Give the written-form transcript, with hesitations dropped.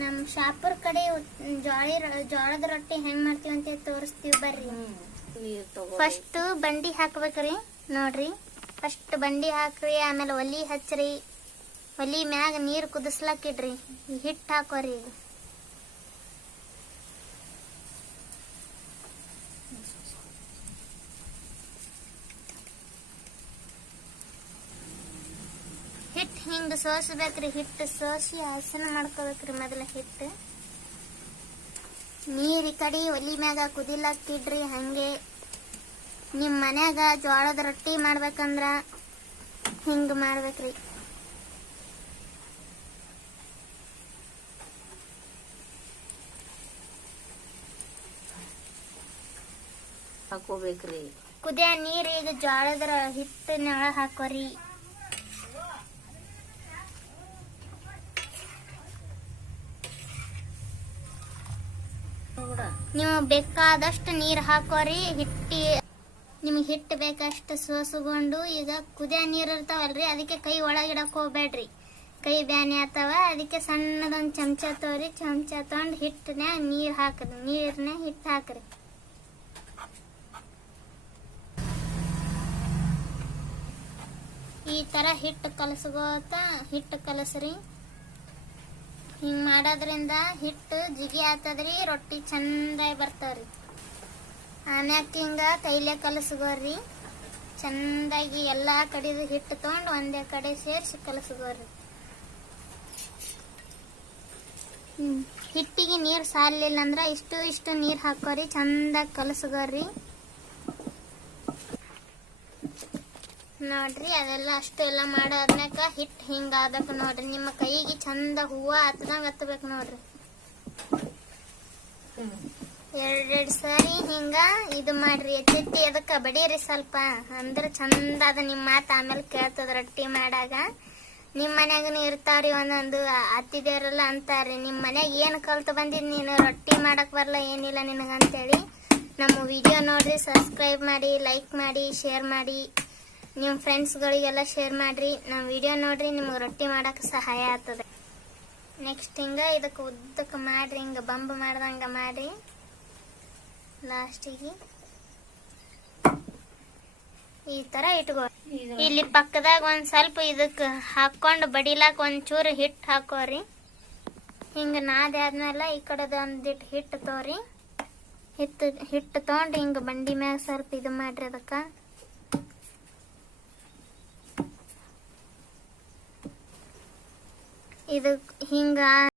ನಮ್ ಶಾಪುರ್ ಕಡೆ ಜೋಳದ ರೊಟ್ಟಿ ಹೆಂಗ್ ಮಾಡ್ತೀವಿ ಅಂತ ತೋರಿಸ್ತೀವಿ ಬರ್ರಿ. ಫಸ್ಟ್ ಬಂಡಿ ಹಾಕ್ಬೇಕ್ರಿ. ನೋಡ್ರಿ, ಫಸ್ಟ್ ಬಂಡಿ ಹಾಕ್ರಿ, ಆಮೇಲೆ ಒಲಿ ಹಚ್ಚ್ರಿ. ಒಲಿ ಮ್ಯಾಗ ನೀರ್ ಕುದಿಸ್ಲಾಕ್ ಇಡ್ರಿ. ಹಿಟ್ಟು ಹಾಕೋರಿ. ಹಿಟ್ಟು ಹಿಂಗ ಸೋಸ್ಬೇಕ್ರಿ. ಹಿಟ್ಟು ಸೋಸಿ ಹಸನ ಮಾಡ್ಕೋಬೇಕ್ರಿ. ಮೊದಲ ಹಿಟ್ಟು ನೀರ್ ಈ ಕಡೆ ಒಲಿ ಮ್ಯಾಗ ಕುದಿಲಾಕಿಡ್ರಿ. ಹಂಗೆ ನಿಮ್ ಮನ್ಯಾಗ ಜೋಳದ ರೊಟ್ಟಿ ಮಾಡ್ಬೇಕಂದ್ರ ಹಿಂಗ ಮಾಡ್ಬೇಕ್ರಿ. ಹಾಕೋಬೇಕ್ರಿ. ಕುದಿಯ ನೀರ್ ಈಗ ಜೋಳದ ಹಿಟ್ಟಿನೊಳಗ ಹಾಕೋರಿ. ನೀವು ಬೇಕಾದಷ್ಟು ನೀರ್ ಹಾಕೋರಿ. ನಿಮ್ಗೆ ಹಿಟ್ಟು ಬೇಕಷ್ಟು ಸೋಸ್ಕೊಂಡು, ಈಗ ಕುದಿಯ ನೀರ್ ಇರ್ತಾವಲ್ರಿ, ಅದಕ್ಕೆ ಕೈ ಒಳಗಿಡಕ್ ಹೋಗ್ಬೇಡ್ರಿ. ಕೈ ಬ್ಯಾನಿ ಆತಾವ. ಅದಕ್ಕೆ ಸಣ್ಣದೊಂದ್ ಚಮಚ ತಗೋರಿ. ಚಮಚ ತಗೊಂಡ್ ಹಿಟ್ಟನ್ಯಾಗ ನೀರ್ ಹಾಕ್ರಿ. ನೀರ್ನ್ಯಾಗ ಹಿಟ್ಟು ಹಾಕ್ರಿ. ಈ ತರ ಹಿಟ್ಟು ಕಲಸ್ರಿ. ಹಿಂಗ್ ಮಾಡೋದ್ರಿಂದ ಹಿಟ್ಟು ಜಿಗಿ ಆತದ್ರಿ, ರೊಟ್ಟಿ ಚಂದಾಗಿ ಬರ್ತಾವ್ರಿ. ಆಮ್ಯಾಕ ಹಿಂಗ ಕೈಲೇ ಕಲಸ್ಕೋರಿ. ಚಂದಾಗಿ ಎಲ್ಲಾ ಕಡೆದು ಹಿಟ್ಟು ತಗೊಂಡು ಒಂದೇ ಕಡೆ ಸೇರಿಸಿ ಕಲಸ್ಕೋರಿ. ಹಿಟ್ಟಿಗೆ ನೀರ್ ಸಾಲಿಲ್ಲ ಅಂದ್ರ ಇಷ್ಟು ನೀರ್ ಹಾಕೋರಿ. ಚಂದಾಗಿ ಕಲಸ್ಕೋರಿ. ನೋಡ್ರಿ, ಅದೆಲ್ಲ ಅಷ್ಟು ಎಲ್ಲ ಮಾಡಾದ್ಮ್ಯಾಕ ಹಿಟ್ಟು ಹಿಂಗ ಆಗ್ಬೇಕು ನೋಡ್ರಿ. ನಿಮ್ಮ ಕೈಗೆ ಚಂದ ಹೂವ ಹತ್ತದಂಗ ಹತ್ತಬೇಕು ನೋಡ್ರಿ. ಎರಡೆರಡು ಸಾರಿ ಹಿಂಗ ಇದು ಮಾಡ್ರಿ. ಎತ್ತಿ ಅದಕ್ಕ ಬಡೀರಿ ಸ್ವಲ್ಪ, ಅಂದ್ರ ಚಂದ ಅದ. ನಿಮ್ ಮಾತ ಆಮೇಲೆ ಕೇಳ್ತದ ರೊಟ್ಟಿ ಮಾಡಾಗ. ನಿಮ್ ಮನ್ಯಾಗನು ಇರ್ತಾವ್ರಿ ಒಂದೊಂದು ಅತ್ತಿದೇವ್ರೆಲ್ಲ ಅಂತಾರ್ರಿ, ನಿಮ್ ಮನ್ಯಾಗ ಏನ್ ಕಲ್ತು ಬಂದಿದ್ ನೀನು, ರೊಟ್ಟಿ ಮಾಡಕ್ ಬರಲ್ಲ ಏನಿಲ್ಲ ನಿನಗಂತೇಳಿ. ನಮ್ಮ ವಿಡಿಯೋ ನೋಡ್ರಿ, ಸಬ್ಸ್ಕ್ರೈಬ್ ಮಾಡಿ, ಲೈಕ್ ಮಾಡಿ, ಶೇರ್ ಮಾಡಿ. ನಿಮ್ ಫ್ರೆಂಡ್ಸ್ಗಳಿಗೆಲ್ಲ ಶೇರ್ ಮಾಡ್ರಿ. ನಮ್ಮ ವಿಡಿಯೋ ನೋಡ್ರಿ, ನಿಮ್ಗೆ ರೊಟ್ಟಿ ಮಾಡಕ್ ಸಹಾಯ ಆಗ್ತದೆ. ನೆಕ್ಸ್ಟ್ ಹಿಂಗ ಇದಕ್ಕೆ ಉದ್ದಕ್ಕೆ ಮಾಡ್ರಿ. ಹಿಂಗ ಬಂಬ್ ಮಾಡ್ದಂಗ ಮಾಡ್ರಿ. ಲಾಸ್ಟಿಗೆ ಈ ತರ ಇಟ್ಕೋ. ಇಲ್ಲಿ ಪಕ್ಕದಾಗ ಒಂದ್ ಸ್ವಲ್ಪ ಇದಕ್ಕೆ ಹಾಕೊಂಡು ಬಡಿಲಾಕ ಒಂಚೂರು ಹಿಟ್ಟು ಹಾಕೋರಿ. ಹಿಂಗ ನಾದಿ ಆದ್ಮೇಲೆ ಈ ಕಡೆದ ಒಂದಿಟ್ಟು ಹಿಟ್ಟು ತೋರಿ. ಹಿಟ್ಟು ತಗೊಂಡು ಹಿಂಗ ಬಂಡಿ ಮ್ಯಾಗ ಸ್ವಲ್ಪ ಇದು ಮಾಡ್ರಿ. ಅದಕ್ಕ ಇದು ಹಿಂಗ